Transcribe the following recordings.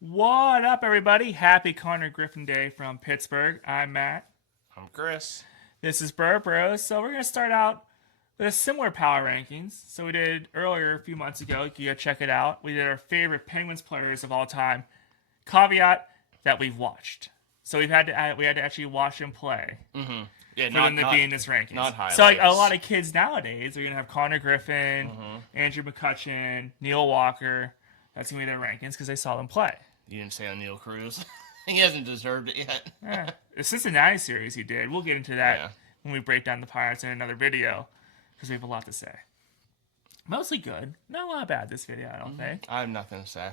What up, everybody? Happy Connor Griffin Day from Pittsburgh. I'm Matt. I'm Chris. This is Burr Bros. So we're going to start out with a similar power rankings. So we did earlier a few months ago. You can go check it out. We did our favorite Penguins players of all time. Caveat that we've watched. So we had to actually watch them play Yeah, for not them to be in this rankings. not highlights. So like a lot of kids nowadays are going to have Connor Griffin, Mm-hmm. Andrew McCutchen, Neil Walker. That's going to be their rankings because they saw them play. You didn't say on Neil Cruz. He hasn't deserved it yet. Yeah. The Cincinnati series he did. We'll get into that Yeah. when we break down the Pirates in another video because we have a lot to say. Mostly good. Not a lot bad this video, I don't think. I have nothing to say.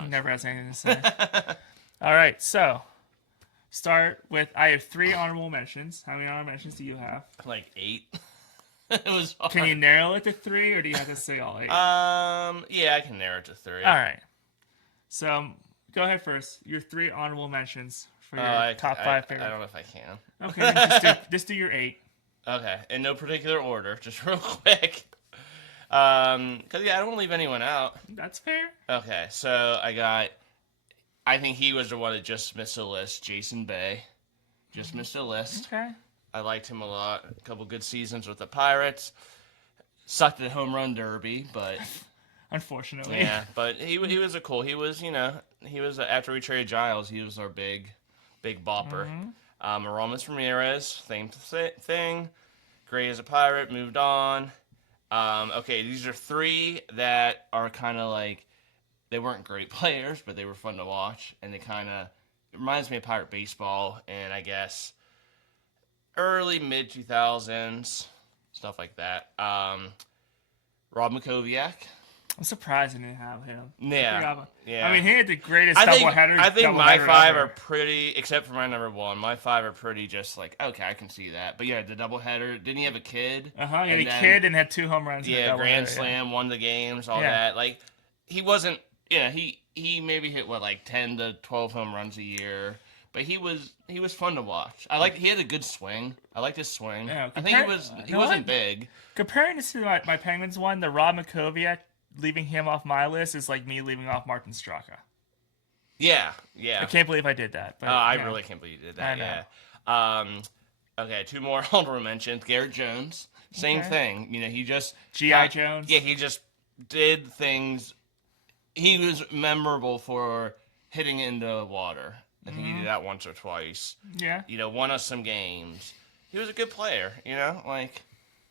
He never has anything to say. All right, so start with I have 3 honorable mentions. How many honorable mentions do you have? Like 8. It was hard. Can you narrow it to 3 or do you have to say all 8? Yeah, I can narrow it to 3. All right. So go ahead first. Your 3 honorable mentions for your top 5 I favorites. don't know if I can. Okay, then just do your 8. Okay, in no particular order, just real quick. Cause yeah, I don't leave anyone out. That's fair. Okay, so I think he was the one that just missed the list. Jason Bay, just missed the list. Okay. I liked him a lot. A couple good seasons with the Pirates. Sucked at home run derby, but Unfortunately. yeah, but he was after we traded Giles, he was our big bopper. Aramis Ramirez, same thing. Great as a Pirate, moved on. Okay, these are 3 that are kind of like, they weren't great players, but they were fun to watch, and it reminds me of Pirate baseball, and I guess early mid 2000s stuff like that. Rob Makoviak. I'm surprised I didn't have him. Yeah. I mean, he had the greatest I doubleheader. think my 5 ever. are pretty, except for my number 1. My 5 are pretty just like, okay, I can see that. But yeah, the doubleheader. Didn't he have a kid? He had a kid and had 2 home runs. Yeah, in a Grand doubleheader, Slam, won the games, all Yeah. that. Like, he wasn't. He maybe hit like 10 to 12 home runs a year. But he was fun to watch. He had a good swing. I liked his swing. Yeah, I think he wasn't big. Comparing this to my Penguins one, the Rob Makoviak, leaving him off my list is like me leaving off Martin Straka. Yeah. I can't believe I did that. But I really can't believe you did that. I know. Yeah. Okay, 2 more honorable mentions. Garrett Jones, same Okay. thing. He just G.I. Jones. Yeah, he just did things. He was memorable for hitting into water. I think he did that once or twice. Yeah. Won us some games. He was a good player. Like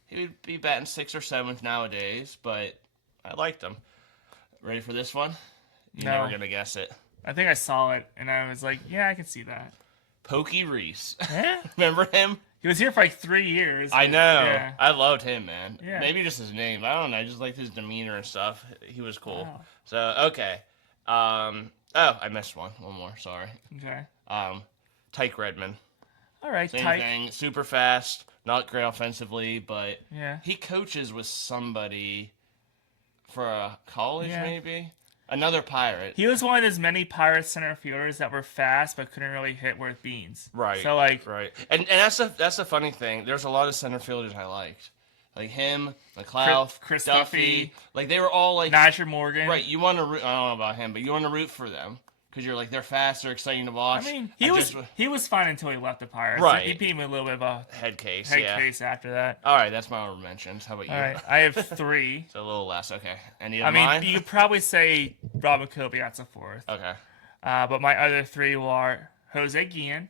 he would be batting 6th or 7th nowadays, but I liked him. Ready for this one? You're No. never gonna guess it. I think I saw it and I was like, yeah, I can see that. Pokey Reese. Yeah. Remember him? He was here for like 3 years. I know. Yeah. I loved him, man. Yeah. Maybe just his name. I don't know. I just liked his demeanor and stuff. He was cool. Wow. So, okay. I missed one. One more. Sorry. Okay. Tyke Redmond. All right, Same Tyke. thing. Super fast. Not great offensively, but Yeah. he coaches with somebody for a college, Yeah. maybe? Another Pirate. He was one of those many Pirates center fielders that were fast but couldn't really hit worth beans. Right. So like, Right. And that's the funny thing. There's a lot of center fielders I liked. Like him, McLeod, Chris Duffy. Duffy. Like they were all like Nigel Morgan. right. You want to root. I don't know about him, but you want to root for them because you're like they're fast, they're exciting to I watch. mean, just he was fine until he left the Pirates. Right. He beat me a little bit of a head case. head Yeah. case after that. All right, that's my honorable mentions. How about you? All right, I have 3. So a little less. Okay. Any of I mean, mine? you could probably say Rob Makoviak's a 4th. Okay. But my other 3 were Jose Guillen,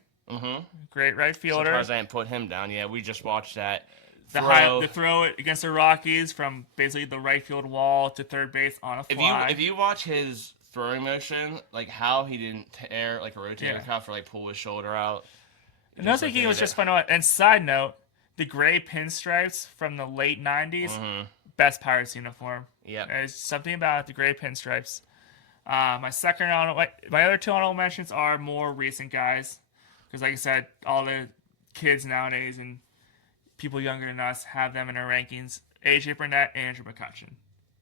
great right fielder. Surprised I didn't put him down. Yeah, we just watched that. The throw against the Rockies from basically the right field wall to third base on a fly. If you watch his throwing motion, like how he didn't tear like a rotator cuff or like pull his shoulder out. Another thing was just fun to watch. And side note, the gray pinstripes from the late 90s, best Pirates uniform. Yeah. There's something about it, the gray pinstripes. My other 2 honorable mentions are more recent guys. Because like I said, all the kids nowadays and people younger than us have them in our rankings. AJ Burnett and Andrew McCutchen.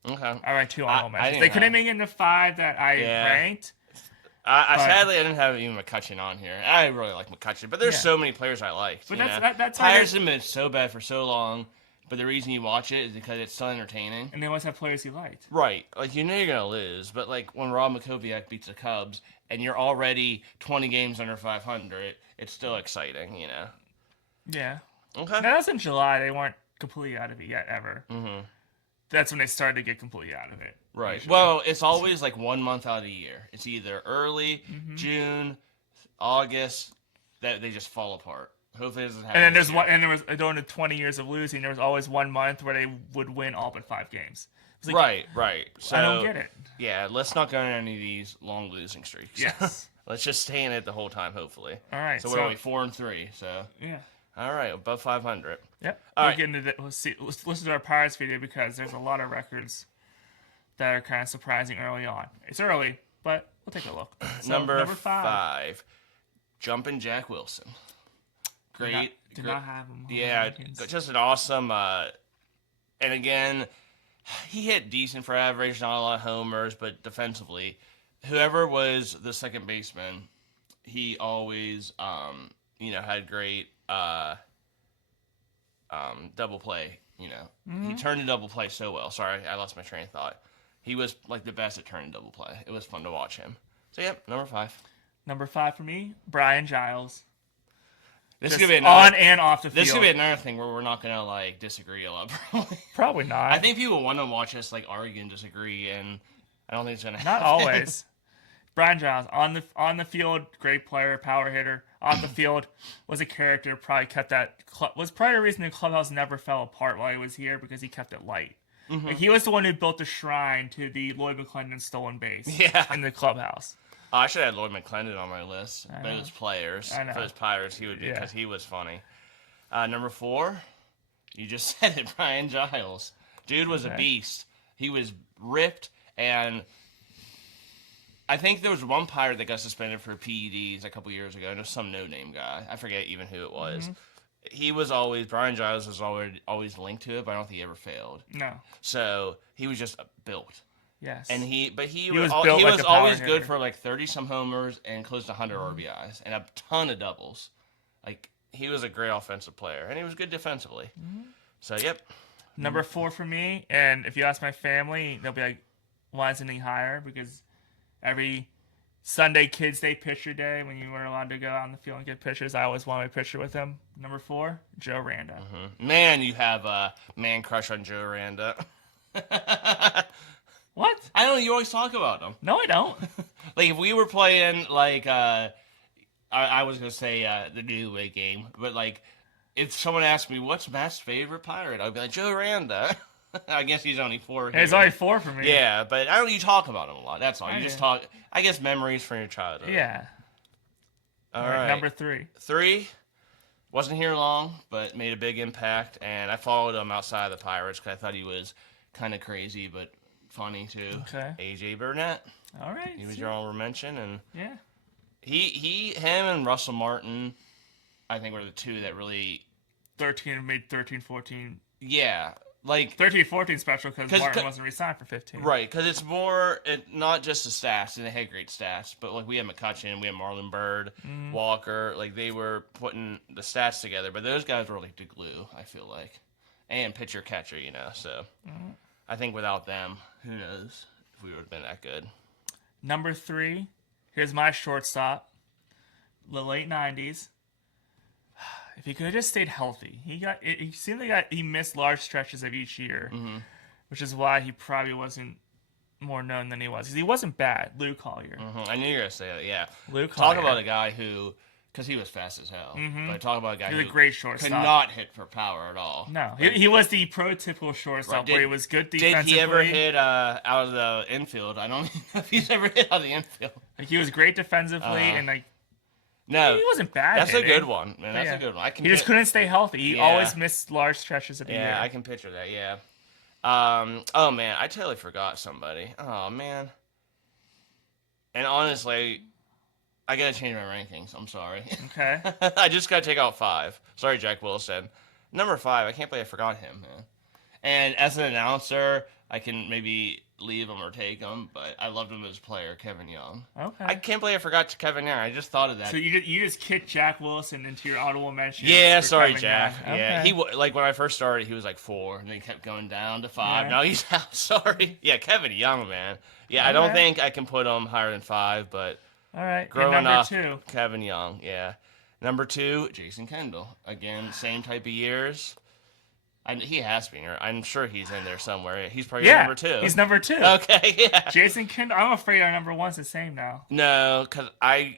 Okay. I write 2 honorable mentions. didn't They couldn't make it into 5 that I ranked. Sadly, I didn't have even McCutchen on here. I really like McCutchen, but there's so many players I liked. But that's why Pirates have been so bad for so long. but the reason you watch it is because it's so entertaining. And they always have players you liked. Right. Like, you know you're going to lose, but, like, when Rob Makoviak beats the Cubs and you're already 20 games under 500, it's still exciting, you know? Yeah. Okay. That was in July. They weren't completely out of it yet, ever. Mm-hmm. That's when they started to get completely out of it. Right. Usually. Well, it's always, like, 1 month out of the year. It's either early, June, August, that they just fall apart. Hopefully it doesn't happen. And then there was during the 20 years of losing, there was always 1 month where they would win all but 5 games. Like, Right. So, I don't get it. Yeah, let's not go on any of these long losing streaks. Yes. Let's just stay in it the whole time, hopefully. All right. So what are we, 4-3? So yeah. All right, above 500. Yep. All We'll right. get into that. Let's listen to our Pirates video because there's a lot of records that are kind of surprising early on. It's early, but we'll take a look. So, number 5, Jumpin' Jack Wilson. Great. Did not have him. Yeah, just an awesome. And again, he hit decent for average, not a lot of homers, but defensively, whoever was the second baseman, he always, had great double play. He turned a double play so well. Sorry, I lost my train of thought. He was like the best at turning double play. It was fun to watch him. So yep, number 5. Number 5 for me, Brian Giles. This is Just gonna be another, on and off the field. This is gonna be another thing where we're not gonna disagree a lot. Probably. Probably not. I think people want to watch us argue and disagree, and I don't think it's gonna happen. Not always. Brian Giles on the field, great player, power hitter. Off the field, was a character. Probably kept that. Was probably the reason the clubhouse never fell apart while he was here because he kept it light. Mm-hmm. Like, he was the one who built the shrine to the Lloyd McClendon stolen base. In the clubhouse. I should have had Lloyd McClendon on my list, but it was players. For his Pirates, he would be because he was funny. Number 4, you just said it, Brian Giles. Dude was a beast. He was ripped, and I think there was one Pirate that got suspended for PEDs a couple years ago. Just some no-name guy. I forget even who it was. Mm-hmm. Brian Giles was always linked to it, but I don't think he ever failed. No. So he was just built. Yes. And he was like always hitter. good for 30-some homers and close to 100 RBIs and a ton of doubles. He was a great offensive player, and he was good defensively. Mm-hmm. So, yep. Number 4 for me, and if you ask my family, they'll be like, why isn't he higher? Because every Sunday Kids Day picture day, when you were allowed to go out in the field and get pictures, I always wanted a picture with him. Number 4, Joe Randa. Mm-hmm. Man, you have a man crush on Joe Randa. What? I don't know. You always talk about him. No, I don't. If we were playing, I was going to say the New Way game, but, if someone asked me, what's Matt's favorite Pirate? I'd be like, Joe Randa. I guess he's only 4 here. He's only 4 for me. Yeah, but I don't. You talk about him a lot. That's all. You just talk, I guess, memories from your childhood. Yeah. All right. Number 3. 3. Wasn't here long, but made a big impact, and I followed him outside of the Pirates because I thought he was kind of crazy, but funny too. Okay. AJ Burnett. All right. He was your honorable mention, and yeah, him and Russell Martin, I think, were the two that really made 13-14. Yeah, 13-14 special because Martin wasn't re-signed for 15. Right, because it's more not just the stats, and they had great stats, but we had McCutcheon, we had Marlon Byrd, Walker, they were putting the stats together, but those guys were the glue. I feel like, and pitcher catcher, So I think without them, who knows if we would have been that good. Number 3, here's my shortstop. The late 90s. If he could have just stayed healthy, he missed large stretches of each year, which is why he probably wasn't more known than he was. Because he wasn't bad, Lou Collier. Mm-hmm. I knew you were gonna say that. Yeah, Lou Collier. Talk about a guy who, because he was fast as hell. Mm-hmm. But talk about a guy who a great shortstop. Could not hit for power at all. No, he was the prototypical shortstop where he was good defensively. Did he ever hit out of the infield? I don't know if he's ever hit out of the infield. He was great defensively and no, he wasn't bad. That's a good one, man. That's a good one. He just couldn't stay healthy. He always missed large stretches of the year. Yeah, I can picture that. Yeah. Oh man, I totally forgot somebody. Oh man. And honestly, I gotta change my rankings. I'm sorry. Okay. I just gotta take out 5. Sorry, Jack Wilson. Number 5. I can't believe I forgot him, man. And as an announcer, I can maybe leave him or take him, but I loved him as a player, Kevin Young. Okay. I can't believe I forgot Kevin Young. I just thought of that. So you just kicked Jack Wilson into your honorable mention. Yeah, sorry, Kevin Jack. Young. Yeah, Okay. like when I first started, he was like 4, and then he kept going down to 5. Yeah. Now he's out. Sorry. Yeah, Kevin Young, man. Yeah, I don't Okay. think I can put him higher than 5, but All right. growing And number up, 2. Kevin Young. Yeah. Number 2, Jason Kendall. Again, same type of years. He has been here. I'm sure he's in there somewhere. He's probably number 2. He's number 2. Okay, yeah. Jason Kendall. I'm afraid our number 1's the same now. No, because I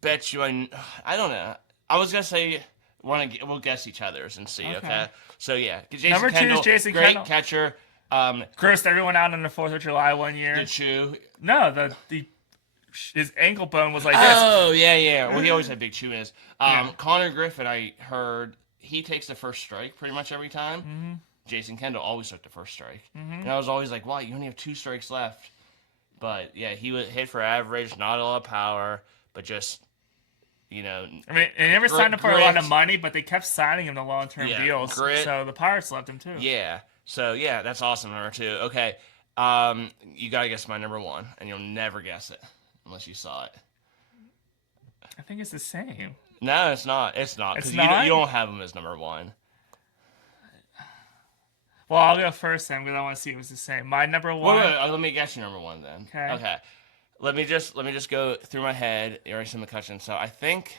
bet you I don't know. I was going to say we'll guess each other's and see, okay? So, yeah. Jason Number 2 Kendall, is Jason great Kendall. catcher. Grossed everyone out on the 4th of July one year. The chew. No, his ankle bone was like this. Oh, yeah. Well, he always had big chew in his. Connor Griffin, I heard, he takes the first strike pretty much every time. Mm-hmm. Jason Kendall always took the first strike. Mm-hmm. And I was always like, wow, you only have 2 strikes left. But, yeah, he would hit for average, not a lot of power, but just, I mean, they never signed him for a lot of money, but they kept signing him to long-term deals. Grit. So the Pirates loved him, too. Yeah. So, yeah, that's awesome, number 2. Okay. You got to guess my number 1, and you'll never guess it unless you saw it. I think it's the same. No, it's not. It's not. It's Because not? you don't have him as number 1. Well, I'll go first then, because I want to see if it's the same. My number 1. Wait, let me guess your number 1 then. Okay. Let me just go through my head. Erasing McCutcheon. So I think.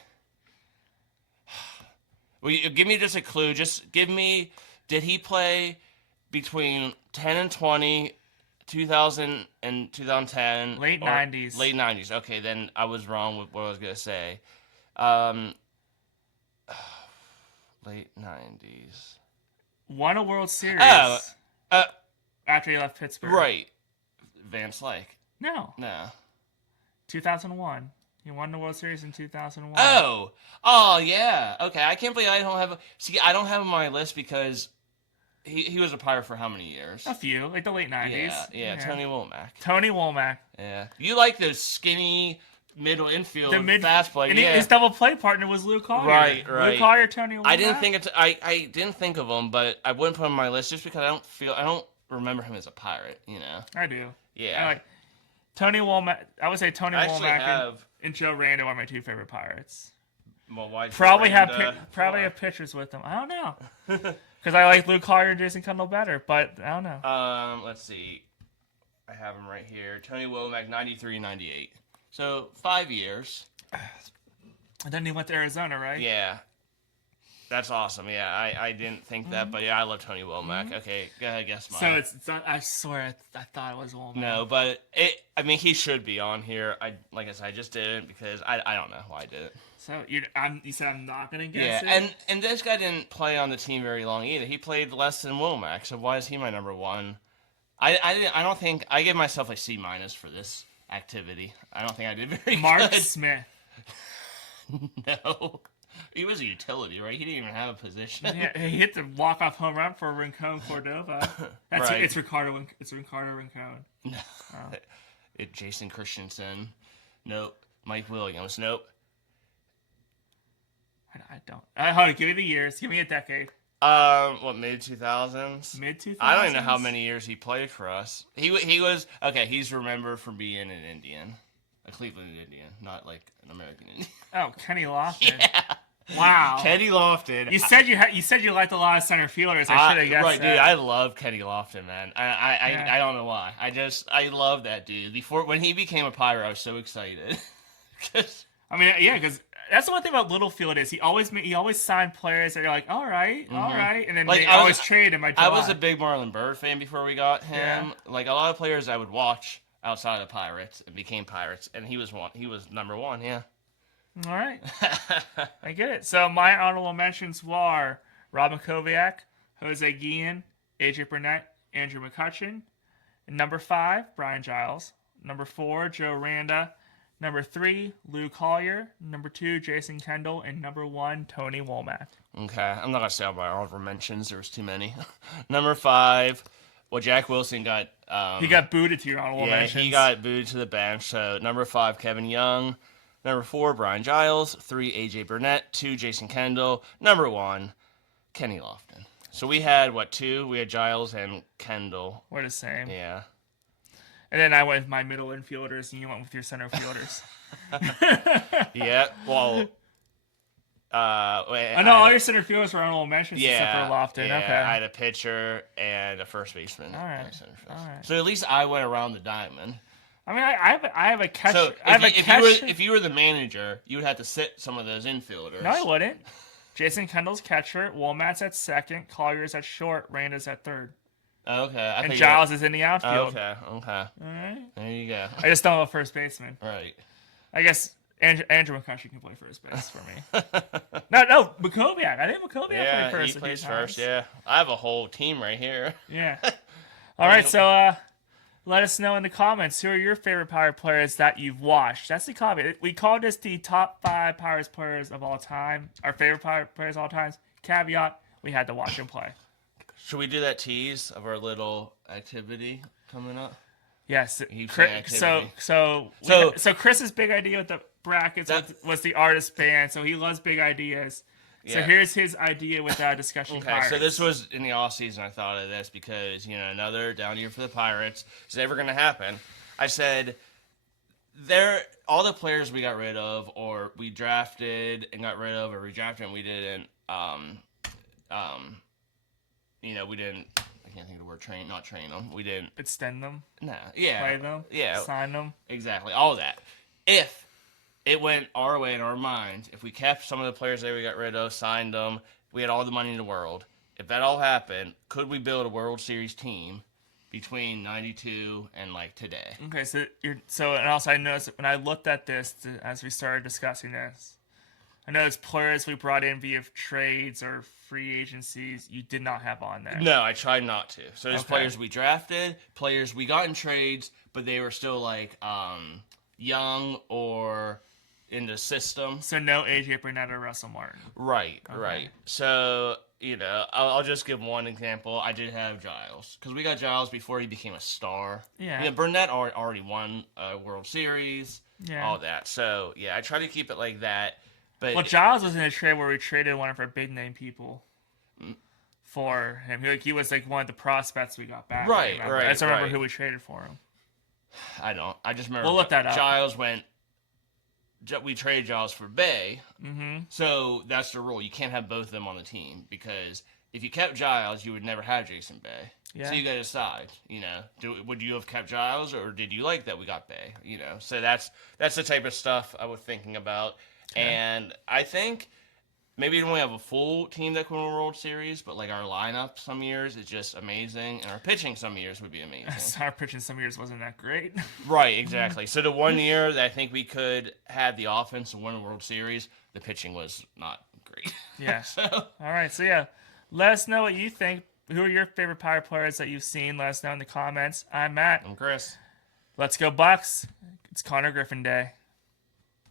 Well, give me just a clue. Just give me. Did he play between 10 and 20, 2000 and 2010? Late 90s. Late 90s. Okay, then I was wrong with what I was gonna say. Late 90s. Won a World Series after he left Pittsburgh. Right. Van Slyke. No. 2001. He won the World Series in 2001. Oh, yeah. Okay, I can't believe I don't have. I don't have him on my list because he was a Pirate for how many years? A few, like the late 90s. Yeah. Tony Womack. Tony Womack. Yeah. You like the skinny middle infield fast play. And his double play partner was Lou Collier. Right. Lou Collier, Tony Womack. I didn't think of him, but I wouldn't put him on my list just because I don't remember him as a Pirate. I do. Yeah. I like Tony Womack. I would say Tony Womack have. and Joe Rando are my 2 favorite Pirates. Well, why probably have pictures with them. I don't know. Because I like Lou Collier and Jason Kendall better, but I don't know. Let's see. I have him right here. Tony Womack, 93, 98. So 5 years. And then he went to Arizona, right? Yeah. That's awesome. Yeah, I didn't think that, but yeah, I love Tony Womack. Okay, go ahead, guess mine. So it's not, I swear I thought it was Womack. No, but he should be on here. Like I said, I just didn't because I don't know why I did it. So you said I'm not gonna guess it. Yeah, and this guy didn't play on the team very long either. He played less than Womack, so why is he my number 1? I don't think I gave myself a C- for this activity. I don't think I did very Mark good. Smith. No. He was a utility, right? He didn't even have a position. Yeah, he hit the walk-off home run for Rincon Cordova. Right. It's Ricardo Rincon. No. Oh. Jason Christensen. Nope. Mike Williams. Nope. I don't. Hold on, give me the years. Give me a decade. Mid 2000s? Mid 2000s? I don't even know how many years he played for us. He was okay. He's remembered for being an Indian, a Cleveland Indian, not like an American Indian. Oh, Kenny Lofton. Yeah. Wow. Kenny Lofton. You said you liked a lot of center fielders. I should have guessed right, that. dude. I love Kenny Lofton, man. I don't know why. I love that dude. When he became a Pirate, I was so excited. I mean, yeah, because that's the one thing about Littlefield is he always signed players that are like, all right, and then they always trade him. I was a big Marlon Byrd fan before we got him. Yeah. Like a lot of players I would watch outside of Pirates and became Pirates, and he was one. He was number 1. Yeah. All right. I get it. So my honorable mentions were Robin Kovac, Jose Guillen, AJ Burnett, Andrew McCutcheon. And number 5, Brian Giles. Number 4, Joe Randa. Number 3, Lou Collier. Number 2, Jason Kendall. And number 1, Tony Womack. Okay. I'm not going to say all my honorable mentions. There was too many. Number 5, Jack Wilson got... he got booted to your honorable mentions. Yeah, he got booted to the bench. So number 5, Kevin Young. Number 4, Brian Giles. 3, AJ Burnett. 2, Jason Kendall. Number 1, Kenny Lofton. So we had, two? We had Giles and Kendall. We're the same. Yeah. And then I went with my middle infielders, and you went with your center fielders. Yeah, well... I know all your center fielders were honorable mentions except for Lofton. Yeah, Okay. I had a pitcher and a first baseman. All right. All right. So at least I went around the diamond. I mean, I have a catcher. So if you were the manager, you would have to sit some of those infielders. No, I wouldn't. Jason Kendall's catcher, Womack's at second, Collier's at short, Randa's at third. Okay. And Giles is in the outfield. Okay. All right. There you go. I just don't have a first baseman. Right. I guess Andrew McCutcheon can play first base for me. no, Makoviak. I think Makoviak played first. He plays first, yeah. I have a whole team right here. Yeah. All right, so let us know in the comments who are your favorite Pirate players that you've watched. That's the comment. We call this the top 5 Pirates players of all time. Our favorite Pirate players of all time. Caveat, we had to watch them play. Should we do that tease of our little activity coming up? Yes. Chris, So Chris's big idea with the brackets was the artist band. So he loves big ideas. So here's his idea with discussion. Okay, Pirates. so this was in the off season. I thought of this because another down year for the Pirates is never going to happen. I said all the players we got rid of, or we drafted and got rid of, or redrafted and we didn't. We didn't. I can't think of the word not train them. We didn't extend them. Nah, yeah, play them. Yeah, sign them. Exactly, all of that. If it went our way in our minds, if we kept some of the players that we got rid of, signed them, we had all the money in the world. If that all happened, could we build a World Series team between '92 and today? Okay, and also I noticed when I looked at this as we started discussing this, I noticed players we brought in via trades or free agencies you did not have on there. No, I tried not to. So there's players we drafted, players we got in trades, but they were still young or in the system. So no AJ Burnett or Russell Martin. Right, right. So, I'll just give one example. I did have Giles, because we got Giles before he became a star. Yeah. Burnett already won a World Series, all that. So, I try to keep it like that. But Giles was in a trade where we traded one of our big name people for him. He was one of the prospects we got back. Right. I just don't remember who we traded for him. I don't. I just remember we'll look that up. Giles went. We traded Giles for Bay. Mm-hmm. So that's the rule. You can't have both of them on the team, because if you kept Giles, you would never have Jason Bay. Yeah. So you got to decide. Would you have kept Giles, or did you like that we got Bay? So that's the type of stuff I was thinking about. Okay. And I think maybe we don't have a full team that can win a World Series, but our lineup some years is just amazing, and our pitching some years would be amazing. Our pitching some years wasn't that great. Right, exactly. So the one year that I think we could have the offense and win a World Series, the pitching was not great. Yeah. All right. So let us know what you think. Who are your favorite Pirate players that you've seen? Let us know in the comments. I'm Matt. I'm Chris. Let's go Bucks. It's Connor Griffin Day.